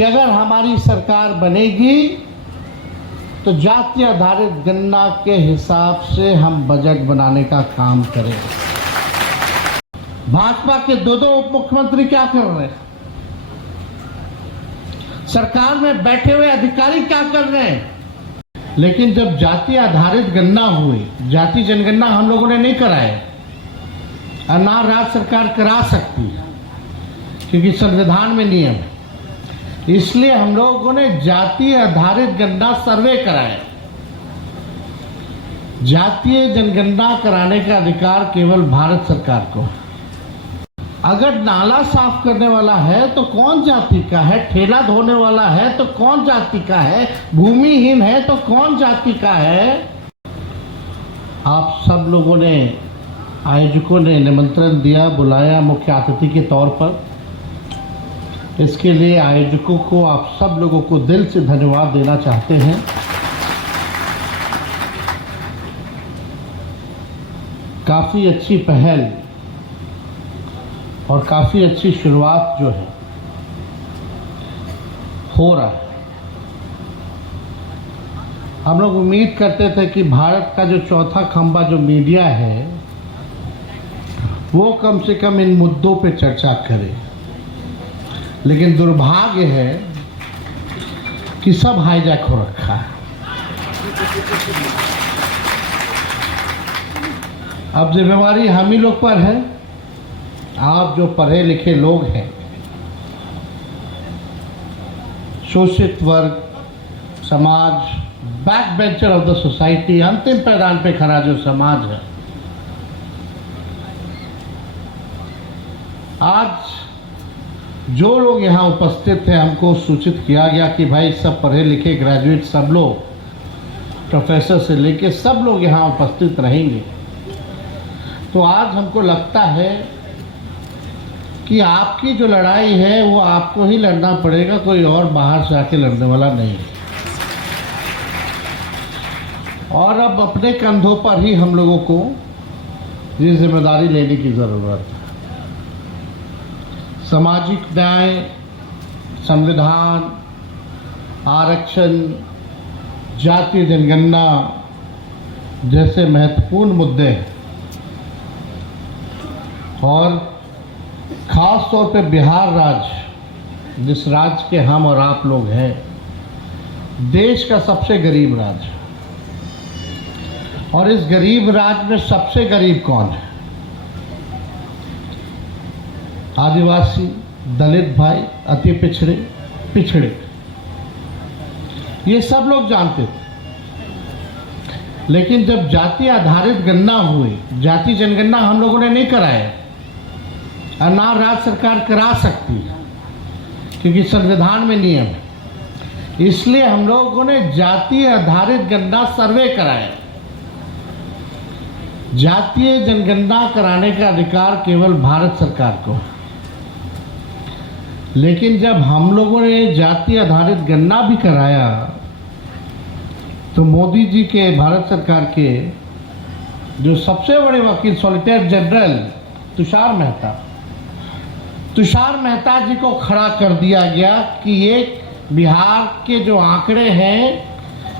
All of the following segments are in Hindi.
कि अगर हमारी सरकार बनेगी तो जाति आधारित गणना के हिसाब से हम बजट बनाने का काम करें। भाजपा के दो उप मुख्यमंत्री क्या कर रहे हैं? सरकार में बैठे हुए अधिकारी क्या कर रहे हैं? लेकिन जब जाति आधारित गणना हुई, जाति जनगणना हम लोगों ने नहीं कराए और ना राज्य सरकार करा सकती क्योंकि संविधान में नियम है। इसलिए हम लोगों ने जाति आधारित गणना सर्वे कराया। जातीय जनगणना कराने का अधिकार केवल भारत सरकार को है। अगर नाला साफ करने वाला है तो कौन जाति का है, ठेला धोने वाला है तो कौन जाति का है, भूमिहीन है तो कौन जाति का है? आप सब लोगों ने, आयोजकों ने निमंत्रण दिया, बुलाया मुख्य अतिथि के तौर पर। इसके लिए आयोजकों को, आप सब लोगों को दिल से धन्यवाद देना चाहते हैं। काफी अच्छी पहल और काफी अच्छी शुरुआत जो है हो रहा है। हम लोग उम्मीद करते थे कि भारत का जो चौथा खंभा जो मीडिया है वो कम से कम इन मुद्दों पे चर्चा करे, लेकिन दुर्भाग्य है कि सब हाईजैक हो रखा है। अब जिम्मेवारी हम ही लोग पर है। आप जो पढ़े लिखे लोग हैं, शोषित वर्ग, समाज, back bencher of the society, अंतिम पैदान पे खड़ा जो समाज है, आज जो लोग यहाँ उपस्थित हैं, हमको सूचित किया गया कि भाई सब पढ़े लिखे ग्रेजुएट, सब लोग, प्रोफेसर से लेके सब लोग यहाँ उपस्थित रहेंगे। तो आज हमको लगता है कि आपकी जो लड़ाई है वो आपको ही लड़ना पड़ेगा, कोई और बाहर से आके लड़ने वाला नहीं है। और अब अपने कंधों पर ही हम लोगों को ये जिम्मेदारी लेने की ज़रूरत है। सामाजिक न्याय, संविधान, आरक्षण, जातीय जनगणना जैसे महत्वपूर्ण मुद्दे हैं और खास तौर पे बिहार राज्य, जिस राज्य के हम और आप लोग हैं, देश का सबसे गरीब राज्य, और इस गरीब राज्य में सबसे गरीब कौन है? आदिवासी, दलित भाई, अति पिछड़े, ये सब लोग जानते थे। लेकिन जब जाति आधारित गणना हुई, जाति जनगणना हम लोगों ने नहीं कराया और ना राज्य सरकार करा सकती क्योंकि संविधान में नियम है। इसलिए हम लोगों ने जाति आधारित गणना सर्वे कराया। जातीय जनगणना कराने का अधिकार केवल भारत सरकार को है। लेकिन जब हम लोगों ने जाति आधारित गणना भी कराया तो मोदी जी के, भारत सरकार के जो सबसे बड़े वकील, सॉलिसिटर जनरल तुषार मेहता जी को खड़ा कर दिया गया कि ये बिहार के जो आंकड़े हैं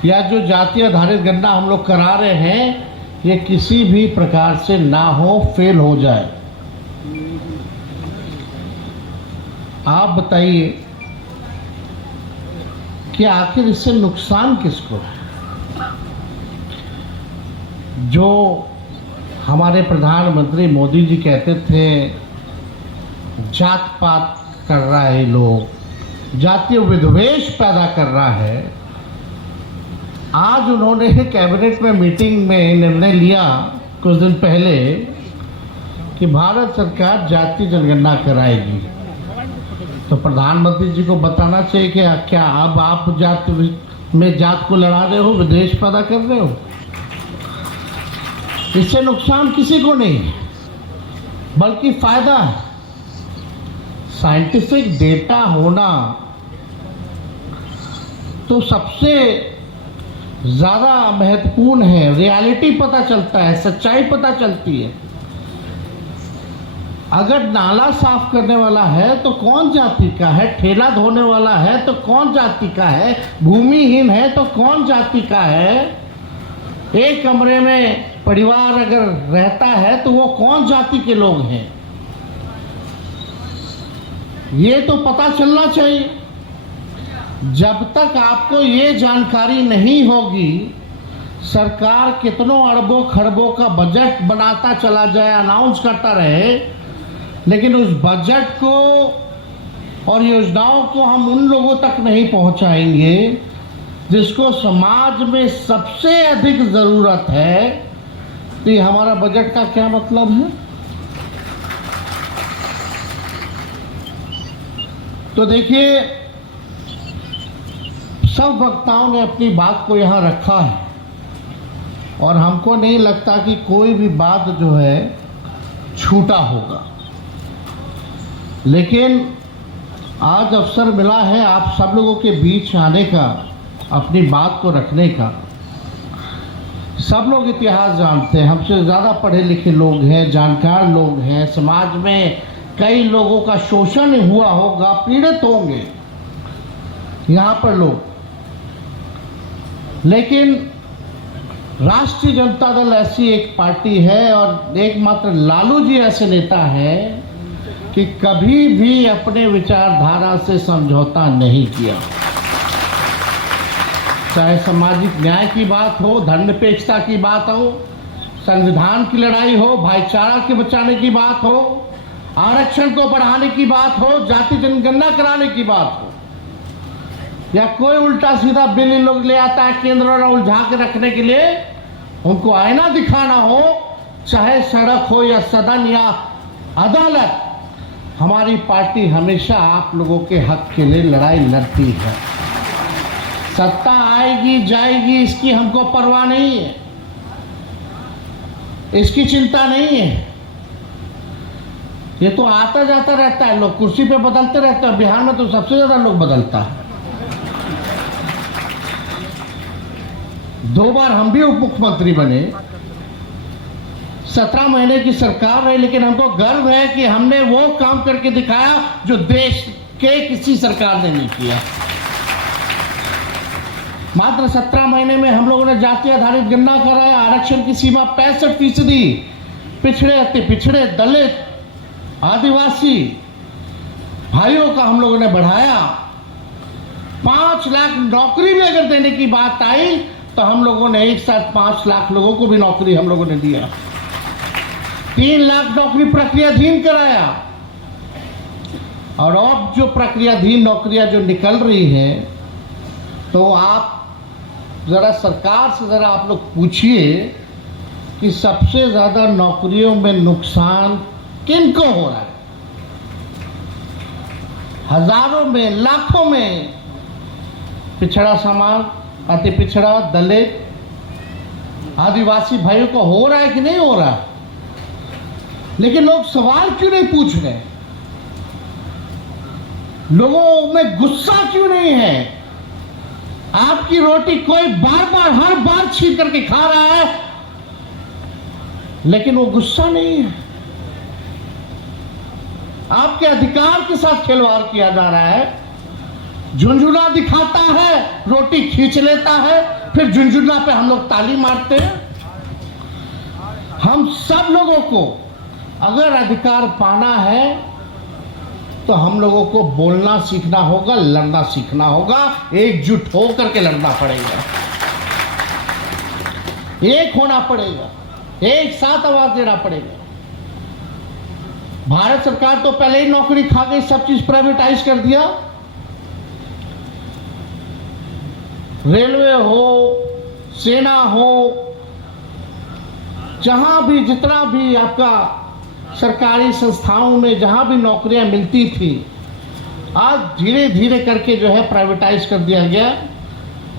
या जो जाति आधारित गणना हम लोग करा रहे हैं, ये किसी भी प्रकार से ना हो, फेल हो जाए। आप बताइए कि आखिर इससे नुकसान किसको है? जो हमारे प्रधानमंत्री मोदी जी कहते थे जात पात कर रहा है, लोग जातीय विद्वेष पैदा कर रहा है, आज उन्होंने कैबिनेट में मीटिंग में निर्णय लिया कुछ दिन पहले कि भारत सरकार जाति जनगणना कराएगी। तो प्रधानमंत्री जी को बताना चाहिए कि क्या अब आप जात को लड़ा रहे हो, विद्वेष पैदा कर रहे हो? इससे नुकसान किसी को नहीं है बल्कि फायदा है। साइंटिफिक डेटा होना तो सबसे ज़्यादा महत्वपूर्ण है। रियलिटी पता चलता है, सच्चाई पता चलती है। अगर नाला साफ करने वाला है तो कौन जाति का है, ठेला धोने वाला है तो कौन जाति का है, भूमिहीन है तो कौन जाति का है, एक कमरे में परिवार अगर रहता है तो वो कौन जाति के लोग हैं, ये तो पता चलना चाहिए। जब तक आपको ये जानकारी नहीं होगी, सरकार कितनों अरबों खरबों का बजट बनाता चला जाए, अनाउंस करता रहे, लेकिन उस बजट को और योजनाओं को हम उन लोगों तक नहीं पहुंचाएंगे जिसको समाज में सबसे अधिक जरूरत है, तो ये हमारा बजट का क्या मतलब है? तो देखिए, सब वक्ताओं ने अपनी बात को यहां रखा है और हमको नहीं लगता कि कोई भी बात जो है छूटा होगा, लेकिन आज अवसर मिला है आप सब लोगों के बीच आने का, अपनी बात को रखने का। सब लोग इतिहास जानते हैं, हमसे ज़्यादा पढ़े लिखे लोग हैं, जानकार लोग हैं, समाज में कई लोगों का शोषण हुआ होगा, पीड़ित होंगे यहाँ पर लोग, लेकिन राष्ट्रीय जनता दल ऐसी एक पार्टी है और एकमात्र लालू जी ऐसे नेता हैं कि कभी भी अपने विचारधारा से समझौता नहीं किया। चाहे सामाजिक न्याय की बात हो, धर्मनिरपेक्षता की बात हो, संविधान की लड़ाई हो, भाईचारा के बचाने की बात हो, आरक्षण को बढ़ाने की बात हो, जाति जनगणना कराने की बात हो, या कोई उल्टा सीधा बिल इन लोग ले आता है केंद्र और उलझा के रखने के लिए, उनको आईना दिखाना हो, चाहे सड़क हो या सदन या अदालत, हमारी पार्टी हमेशा आप लोगों के हक के लिए लड़ाई लड़ती है। सत्ता आएगी जाएगी इसकी हमको परवाह नहीं है, इसकी चिंता नहीं है, ये तो आता जाता रहता है, लोग कुर्सी पे बदलते रहते हैं। बिहार में तो सबसे ज्यादा लोग बदलता है। 2 बार हम भी उप मुख्यमंत्री बने, 17 महीने की सरकार रही, लेकिन हमको गर्व है कि हमने वो काम करके दिखाया जो देश के किसी सरकार ने नहीं किया। मात्र 17 महीने में हम लोगों ने जाति आधारित गणना कराया, आरक्षण की सीमा 65%, पिछड़े अति पिछड़े, दलित, आदिवासी भाइयों का हम लोगों ने बढ़ाया। 5 लाख नौकरी भी अगर देने की बात आई तो हम लोगों ने एक साथ 5 लाख लोगों को भी नौकरी हम लोगों ने दिया। 3 लाख नौकरी प्रक्रियाधीन कराया, और अब जो प्रक्रियाधीन नौकरियां जो निकल रही है, तो आप जरा सरकार से जरा आप लोग पूछिए कि सबसे ज्यादा नौकरियों में नुकसान किनको हो रहा है? हजारों में, लाखों में पिछड़ा समाज, अति पिछड़ा, दलित, आदिवासी भाइयों को हो रहा है कि नहीं हो रहा? लेकिन लोग सवाल क्यों नहीं पूछ रहे? लोगों में गुस्सा क्यों नहीं है? आपकी रोटी कोई बार बार हर बार छीन करके खा रहा है, लेकिन वो गुस्सा नहीं है। आपके अधिकार के साथ खिलवाड़ किया जा रहा है। झुंझुना दिखाता है, रोटी खींच लेता है, फिर झुंझुना पे हम लोग ताली मारते हैं। हम सब लोगों को अगर अधिकार पाना है तो हम लोगों को बोलना सीखना होगा, लड़ना सीखना होगा, एकजुट होकर के लड़ना पड़ेगा, एक होना पड़ेगा, एक साथ आवाज देना पड़ेगा। भारत सरकार तो पहले ही नौकरी खा गई, सब चीज प्राइवेटाइज कर दिया। रेलवे हो, सेना हो, जहां भी जितना भी आपका सरकारी संस्थाओं में जहां भी नौकरियां मिलती थी, आज धीरे धीरे करके जो है प्राइवेटाइज कर दिया गया,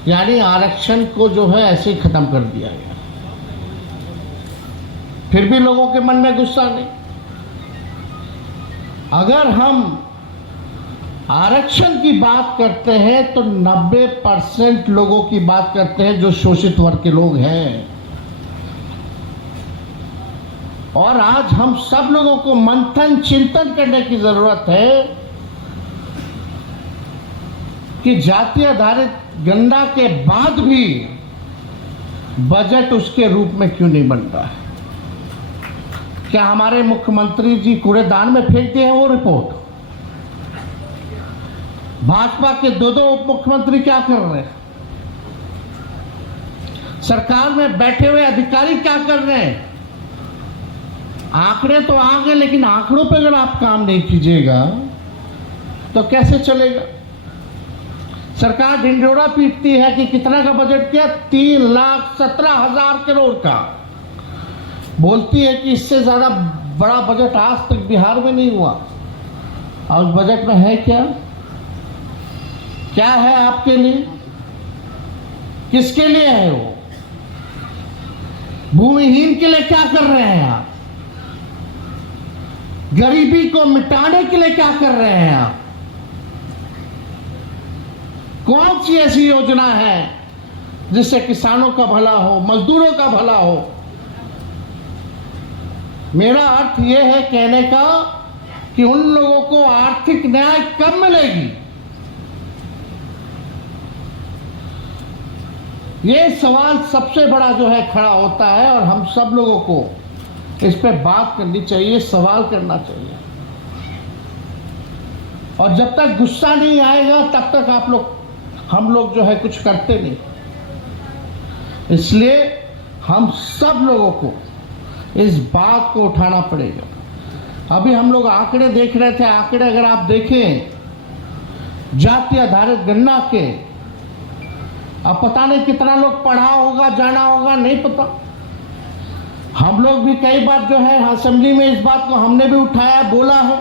यानी आरक्षण को जो है ऐसे ही खत्म कर दिया गया। फिर भी लोगों के मन में गुस्सा नहीं। अगर हम आरक्षण की बात करते हैं तो 90% लोगों की बात करते हैं जो शोषित वर्ग के लोग हैं। और आज हम सब लोगों को मंथन चिंतन करने की जरूरत है कि जाति आधारित गणना के बाद भी बजट उसके रूप में क्यों नहीं बन रहा है। क्या हमारे मुख्यमंत्री जी कूड़ेदान में फेंक दिए हैं वो रिपोर्ट? भाजपा के दो उप मुख्यमंत्री क्या कर रहे हैं? सरकार में बैठे हुए अधिकारी क्या कर रहे हैं? आंकड़े तो आ गए, लेकिन आंकड़ों पे अगर आप काम नहीं कीजिएगा तो कैसे चलेगा? सरकार ढिंढोरा पीटती है कि कितना का बजट किया, 3,17,000 करोड़ का। बोलती है कि इससे ज्यादा बड़ा बजट आज तक बिहार में नहीं हुआ। और उस बजट में है क्या? क्या है आपके लिए? किसके लिए है वो? भूमिहीन के लिए क्या कर रहे हैं आप? गरीबी को मिटाने के लिए क्या कर रहे हैं आप? कौन सी ऐसी योजना है जिससे किसानों का भला हो, मजदूरों का भला हो? मेरा अर्थ यह है कहने का कि उन लोगों को आर्थिक न्याय कब मिलेगी? ये सवाल सबसे बड़ा जो है खड़ा होता है और हम सब लोगों को इस पे बात करनी चाहिए, सवाल करना चाहिए। और जब तक गुस्सा नहीं आएगा तब तक हम लोग जो है कुछ करते नहीं। इसलिए हम सब लोगों को इस बात को उठाना पड़ेगा। अभी हम लोग आंकड़े देख रहे थे। आंकड़े अगर आप देखें जाति आधारित गणना के, अब पता नहीं कितना लोग पढ़ा होगा, जाना होगा, नहीं पता। हम लोग भी कई बार जो है असेंबली में इस बात को हमने भी उठाया, बोला है,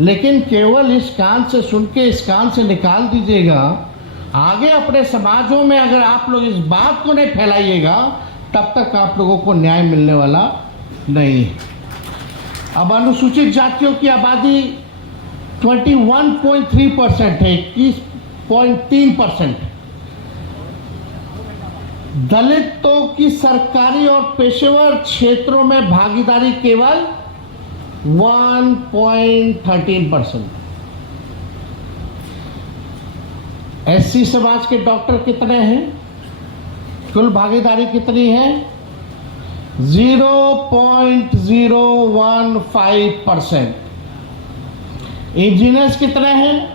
लेकिन केवल इस कान से सुन के इस कान से निकाल दीजिएगा। आगे अपने समाजों में अगर आप लोग इस बात को नहीं फैलाइएगा तब तक आप लोगों को न्याय मिलने वाला नहीं है। अब अनुसूचित जातियों की आबादी 21.3% है, 21.3%। दलितों की सरकारी और पेशेवर क्षेत्रों में भागीदारी केवल 1.13%। एससी समाज के डॉक्टर कितने हैं? कुल भागीदारी कितनी है? 0.015%। इंजीनियर्स कितने हैं?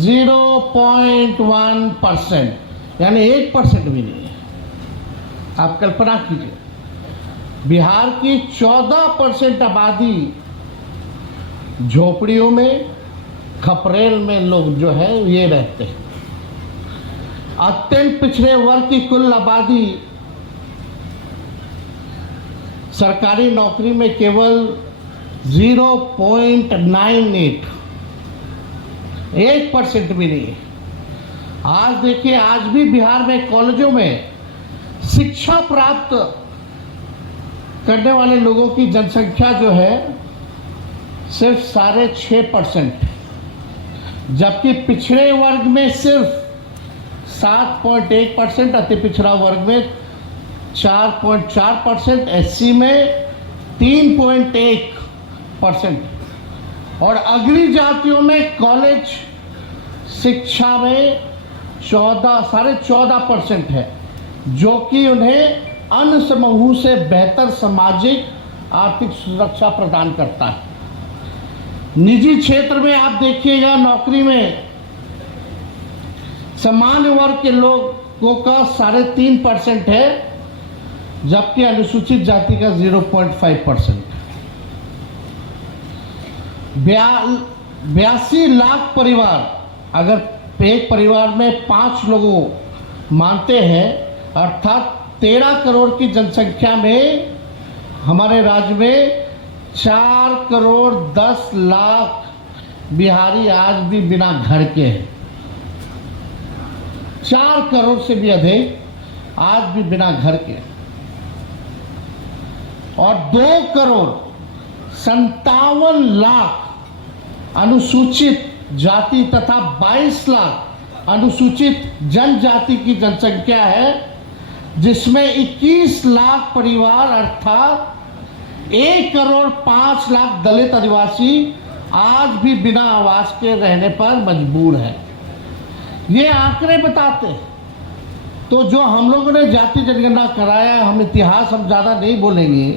0.1%, यानी 1% भी नहीं है। आप कल्पना कीजिए, बिहार की 14% आबादी झोपड़ियों में, खपरेल में लोग जो है ये रहते हैं। अत्यंत पिछड़े वर्ग की कुल आबादी सरकारी नौकरी में केवल 0.98, 1% भी नहीं है। आज देखिए, आज भी बिहार में कॉलेजों में शिक्षा प्राप्त करने वाले लोगों की जनसंख्या जो है सिर्फ 6.5%, जबकि पिछड़े वर्ग में सिर्फ 7.1%, अति पिछड़ा वर्ग में 4.4%, एससी में 3.1% और अग्रणी जातियों में कॉलेज शिक्षा में 14.5% है, जो कि उन्हें अन्य समूहों से बेहतर सामाजिक आर्थिक सुरक्षा प्रदान करता है। निजी क्षेत्र में आप देखिएगा, नौकरी में सामान्य वर्ग के लोगों का 3.5% है, जबकि अनुसूचित जाति का 0.5%। 82 लाख परिवार, अगर एक परिवार में 5 लोगों मानते हैं, अर्थात 13 करोड़ की जनसंख्या में हमारे राज्य में 4.10 करोड़ बिहारी आज भी बिना घर के हैं। 4 करोड़ से भी अधिक आज भी बिना घर के, और 2.57 करोड़ अनुसूचित जाति तथा 22 लाख अनुसूचित जनजाति की जनसंख्या है, जिसमें 21 लाख परिवार अर्थात 1,05,00,000 दलित आदिवासी आज भी बिना आवास के रहने पर मजबूर है। ये आंकड़े बताते हैं। तो जो हम लोगों ने जाति जनगणना कराया, हम इतिहास हम ज़्यादा नहीं बोलेंगे।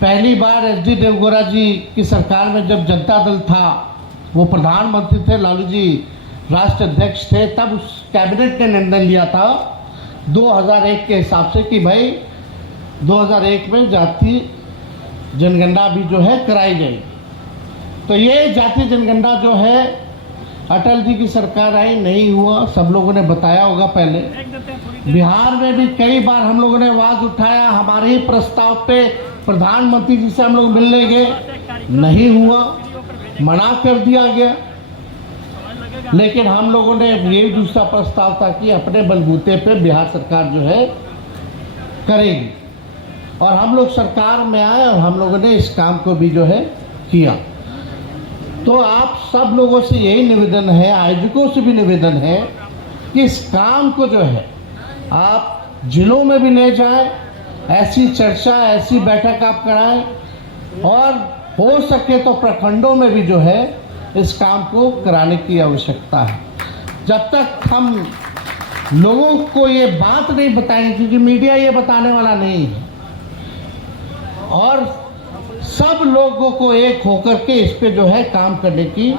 पहली बार एच.डी. देवगौड़ा जी की सरकार में जब जनता दल था, वो प्रधानमंत्री थे, लालू जी राष्ट्र अध्यक्ष थे, तब उस कैबिनेट ने निर्णय लिया था 2001 के हिसाब से कि भाई 2001 में जाति जनगणना भी जो है कराई जाएगी। तो ये जाति जनगणना जो है अटल जी की सरकार आई, नहीं हुआ। सब लोगों ने बताया होगा पहले। बिहार में भी कई बार हम लोगों ने आवाज उठाया, हमारे ही प्रस्ताव पे प्रधानमंत्री जी से हम लोग मिलने गए, नहीं हुआ, मना कर दिया गया। लेकिन हम लोगों ने ये दूसरा प्रस्ताव था कि अपने बलबूते पे बिहार सरकार जो है करेगी, और हम लोग सरकार में आए और हम लोगों ने इस काम को भी जो है किया। तो आप सब लोगों से यही निवेदन है, आयोजकों से भी निवेदन है कि इस काम को जो है आप जिलों में भी ले जाएं, ऐसी चर्चा, ऐसी बैठक आप कराएं, और हो सके तो प्रखंडों में भी जो है इस काम को कराने की आवश्यकता है। जब तक हम लोगों को ये बात नहीं बताएंगे, क्योंकि मीडिया ये बताने वाला नहीं है, और सब लोगों को एक होकर के इस पे जो है काम करने की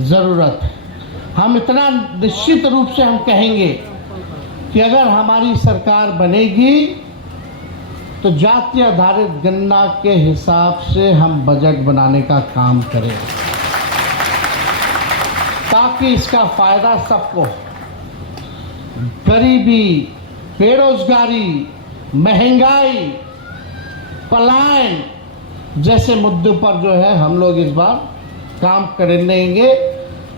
ज़रूरत है। हम इतना निश्चित रूप से हम कहेंगे कि अगर हमारी सरकार बनेगी तो जाति आधारित गणना के हिसाब से हम बजट बनाने का काम करें, ताकि इसका फायदा सबको, गरीबी, बेरोजगारी, महंगाई, पलायन जैसे मुद्दों पर जो है हम लोग इस बार काम करेंगे।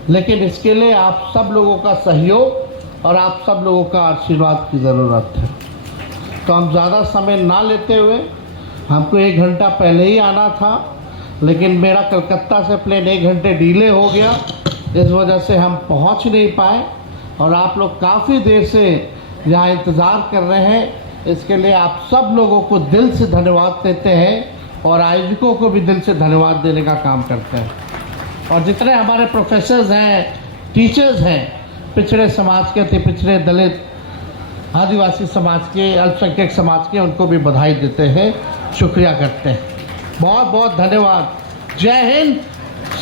लेकिन इसके लिए आप सब लोगों का सहयोग और आप सब लोगों का आशीर्वाद की ज़रूरत है। तो हम ज़्यादा समय ना लेते हुए, हमको 1 घंटा पहले ही आना था, लेकिन मेरा कलकत्ता से प्लेन 1 घंटे डिले हो गया, इस वजह से हम पहुंच नहीं पाए, और आप लोग काफ़ी देर से यहाँ इंतज़ार कर रहे हैं। इसके लिए आप सब लोगों को दिल से धन्यवाद देते हैं, और आयोजकों को भी दिल से धन्यवाद देने का काम करते हैं। और जितने हमारे प्रोफेसर्स हैं, टीचर्स हैं, पिछड़े समाज के, पिछड़े दलित आदिवासी समाज के, अल्पसंख्यक समाज के, उनको भी बधाई देते हैं, शुक्रिया करते हैं। बहुत बहुत धन्यवाद। जय हिंद,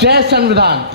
जय संविधान।